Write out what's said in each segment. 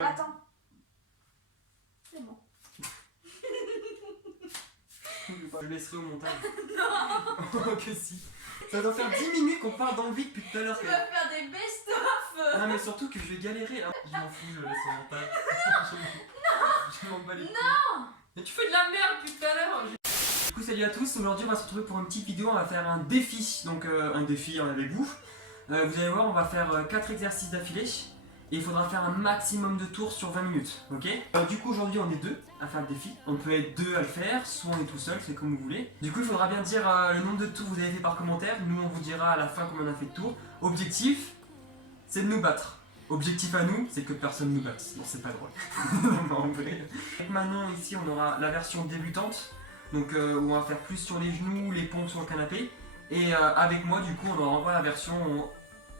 Attends. C'est bon. Je laisserai au montage. Non. Oh que si. Ça doit faire 10 minutes qu'on parle dans le vide depuis tout à l'heure. Tu vas faire des best-of. Non mais surtout que je vais galérer. Hein. Je m'en fous, je laisse au montage. Je m'en bats les couilles. Non. Mais tu fais de la merde depuis tout à l'heure. Du coup salut à tous, aujourd'hui on va se retrouver pour une petite vidéo, on va faire un défi. Donc un défi avec vous. Vous allez voir, on va faire 4 exercices d'affilée. Et il faudra faire un maximum de tours sur 20 minutes, ok? Du coup aujourd'hui on est deux à faire le défi. On peut être deux à le faire, soit on est tout seul, c'est comme vous voulez. Du coup il faudra bien dire le nombre de tours que vous avez fait par commentaire. Nous on vous dira à la fin combien on a fait de tours. Objectif, c'est de nous battre. Objectif à nous, c'est que personne nous batte. Non c'est pas drôle. Non, en vrai. Maintenant ici on aura la version débutante. Donc où on va faire plus sur les genoux, les pompes sur le canapé. Et avec moi du coup on aura encore la version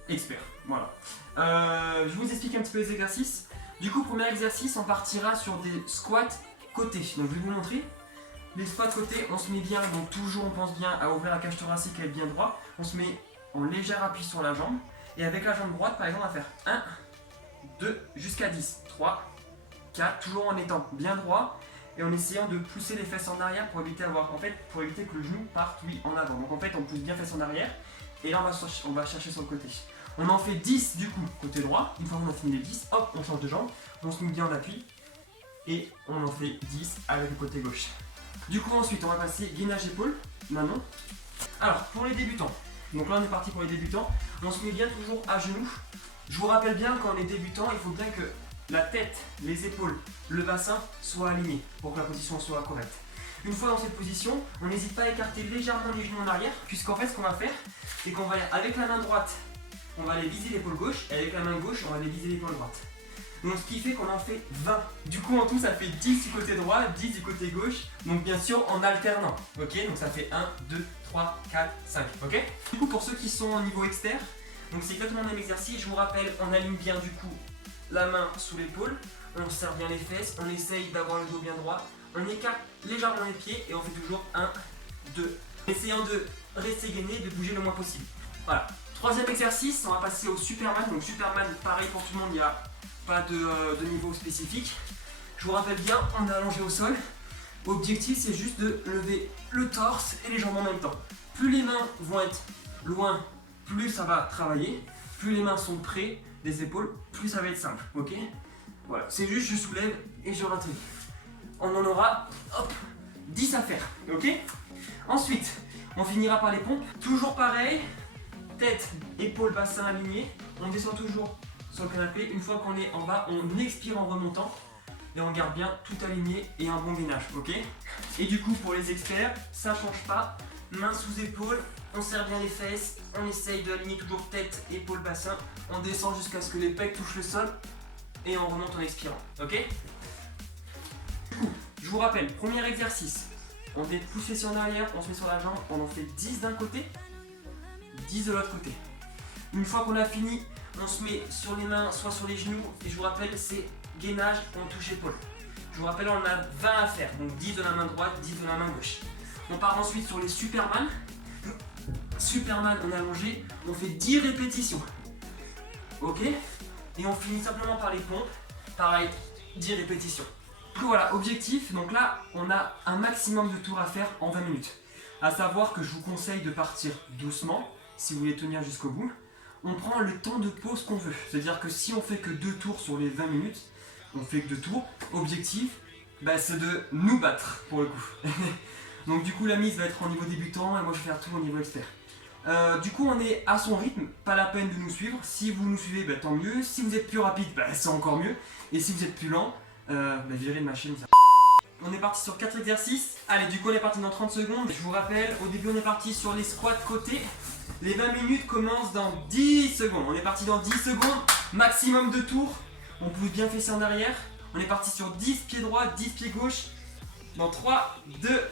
expert. Voilà. Je vous explique un petit peu les exercices. Du coup, premier exercice, on partira sur des squats côtés. Donc, je vais vous montrer. Les squats côtés, on se met bien, donc toujours on pense bien à ouvrir la cage thoracique et être bien droit. On se met en léger appui sur la jambe. Et avec la jambe droite, par exemple, on va faire 1, 2, jusqu'à 10, 3, 4, toujours en étant bien droit. Et en essayant de pousser les fesses en arrière pour éviter pour éviter que le genou parte, oui, en avant. Donc en fait, on pousse bien fesses en arrière. Et là, on va chercher sur le côté. On en fait 10 du coup, côté droit. Une fois qu'on a fini les 10, hop, on change de jambe. On se met bien en appui. Et on en fait 10 avec le côté gauche. Du coup, ensuite, on va passer gainage épaule. Maintenant. Alors, pour les débutants. Donc là, on est parti pour les débutants. On se met bien toujours à genoux. Je vous rappelle bien, quand on est débutant, il faut bien que la tête, les épaules, le bassin soient alignés pour que la position soit correcte. Une fois dans cette position, on n'hésite pas à écarter légèrement les genoux en arrière, puisqu'en fait, ce qu'on va faire, c'est qu'on va, avec la main droite, on va aller viser l'épaule gauche, et avec la main gauche, on va aller viser l'épaule droite. Donc ce qui fait qu'on en fait 20. Du coup en tout ça fait 10 du côté droit, 10 du côté gauche. Donc bien sûr en alternant. Ok, donc ça fait 1, 2, 3, 4, 5. Ok. Du coup pour ceux qui sont au niveau externe, donc c'est exactement le même exercice. Je vous rappelle, on aligne bien du coup la main sous l'épaule. On serre bien les fesses, on essaye d'avoir le dos bien droit. On écarte légèrement les pieds et on fait toujours 1, 2. Essayant de rester gainé, de bouger le moins possible. Voilà. Troisième exercice, on va passer au Superman. Donc Superman, pareil pour tout le monde, il n'y a pas de niveau spécifique. Je vous rappelle bien, on est allongé au sol. Objectif, c'est juste de lever le torse et les jambes en même temps. Plus les mains vont être loin, plus ça va travailler. Plus les mains sont près des épaules, plus ça va être simple. Ok? Voilà, c'est juste je soulève et je rattrape. On en aura, hop, 10 à faire. Ok? Ensuite, on finira par les pompes. Toujours pareil. Tête, épaules, bassin alignés. On descend toujours sur le canapé. Une fois qu'on est en bas, on expire en remontant. Et on garde bien tout aligné et un bon gainage. Ok? Et du coup, pour les experts, ça change pas. Main sous épaule, on serre bien les fesses. On essaye d'aligner toujours tête, épaules, bassin. On descend jusqu'à ce que les pecs touchent le sol. Et on remonte en expirant. Ok? Du coup, je vous rappelle, premier exercice. On pousse les en arrière, on se met sur la jambe. On en fait 10 d'un côté. 10 de l'autre côté. Une fois qu'on a fini, on se met sur les mains, soit sur les genoux. Et je vous rappelle, c'est gainage, on touche épaule. Je vous rappelle, on a 20 à faire. Donc 10 de la main droite, 10 de la main gauche. On part ensuite sur les Superman. Superman, on est allongé. On fait 10 répétitions. Ok? Et on finit simplement par les pompes. Pareil, 10 répétitions. Donc voilà, objectif. Donc là, on a un maximum de tours à faire en 20 minutes. À savoir que je vous conseille de partir doucement. Si vous voulez tenir jusqu'au bout, on prend le temps de pause qu'on veut. C'est-à-dire que si on fait que 2 tours sur les 20 minutes, on fait que 2 tours. Objectif, c'est de nous battre pour le coup. Donc du coup la mise va être au niveau débutant et moi je vais faire tout au niveau expert. Du coup on est à son rythme, pas la peine de nous suivre. Si vous nous suivez, tant mieux. Si vous êtes plus rapide, c'est encore mieux. Et si vous êtes plus lent, virez de ma chaîne. On est parti sur 4 exercices. Allez, du coup on est parti dans 30 secondes. Je vous rappelle, au début on est parti sur les squats côté. Les 20 minutes commencent dans 10 secondes. On est parti dans 10 secondes, maximum de tours. On pousse bien fesser en arrière. On est parti sur 10 pieds droits, 10 pieds gauche. Dans 3, 2,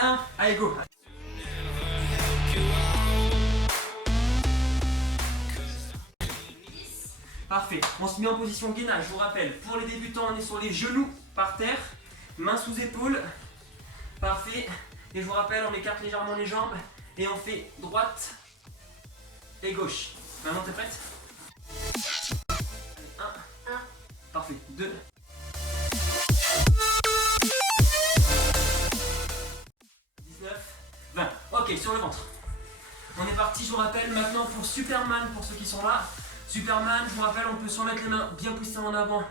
1, allez go. Parfait, on se met en position gainage. Je vous rappelle, pour les débutants, on est sur les genoux par terre. Mains sous épaule. Parfait. Et je vous rappelle, on écarte légèrement les jambes. Et on fait droite et gauche. Maintenant, t'es prête? 1, Parfait. 2. 19, 20. Ok, sur le ventre. On est parti, je vous rappelle, maintenant pour Superman, pour ceux qui sont là. Superman, je vous rappelle, on peut soit mettre les mains bien poussées en avant,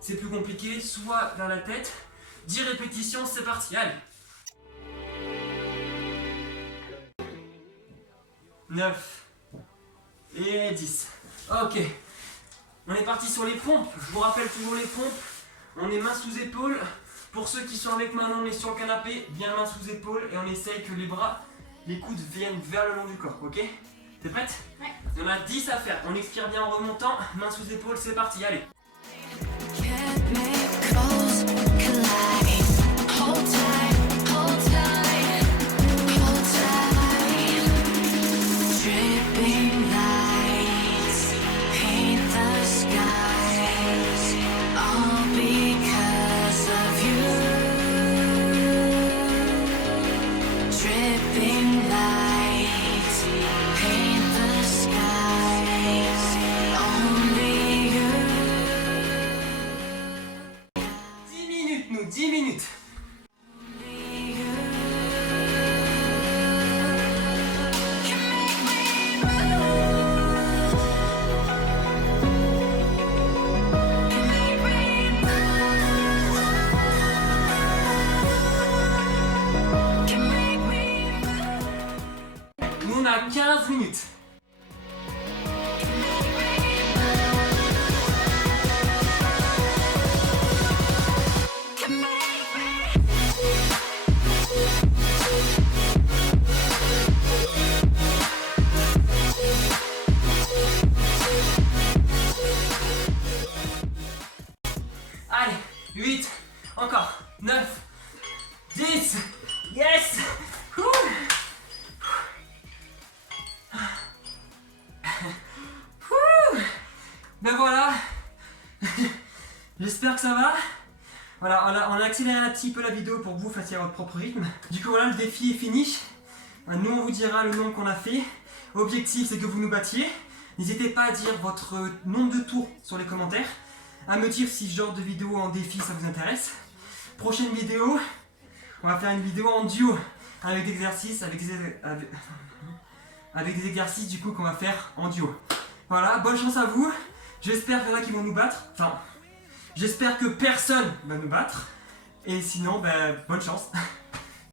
c'est plus compliqué, soit vers la tête. 10 répétitions, c'est parti, allez. 9 et 10. Ok. On est parti sur les pompes. Je vous rappelle toujours les pompes. On est main sous épaule. Pour ceux qui sont avec moi, on est sur le canapé, bien main sous épaule et on essaye que les bras, les coudes viennent vers le long du corps, ok? T'es prête? Ouais. Il y en a 10 à faire. On expire bien en remontant. Main sous épaule, c'est parti, allez. Nous, 10 minutes. Nous, on a 15 minutes. Allez, 8, encore, 9, 10, yes! Ouh. Ouh. Ben voilà, j'espère que ça va. Voilà, on a accéléré un petit peu la vidéo pour que vous fassiez à votre propre rythme. Du coup voilà, le défi est fini. Nous on vous dira le nombre qu'on a fait. Objectif c'est que vous nous battiez. N'hésitez pas à dire votre nombre de tours sur les commentaires. À me dire si ce genre de vidéo en défi ça vous intéresse. Prochaine vidéo, on va faire une vidéo en duo avec des exercices, avec des exercices du coup qu'on va faire en duo. Voilà, bonne chance à vous. J'espère qu'il y en a qui vont nous battre. Enfin, j'espère que personne va nous battre. Et sinon, ben, bonne chance.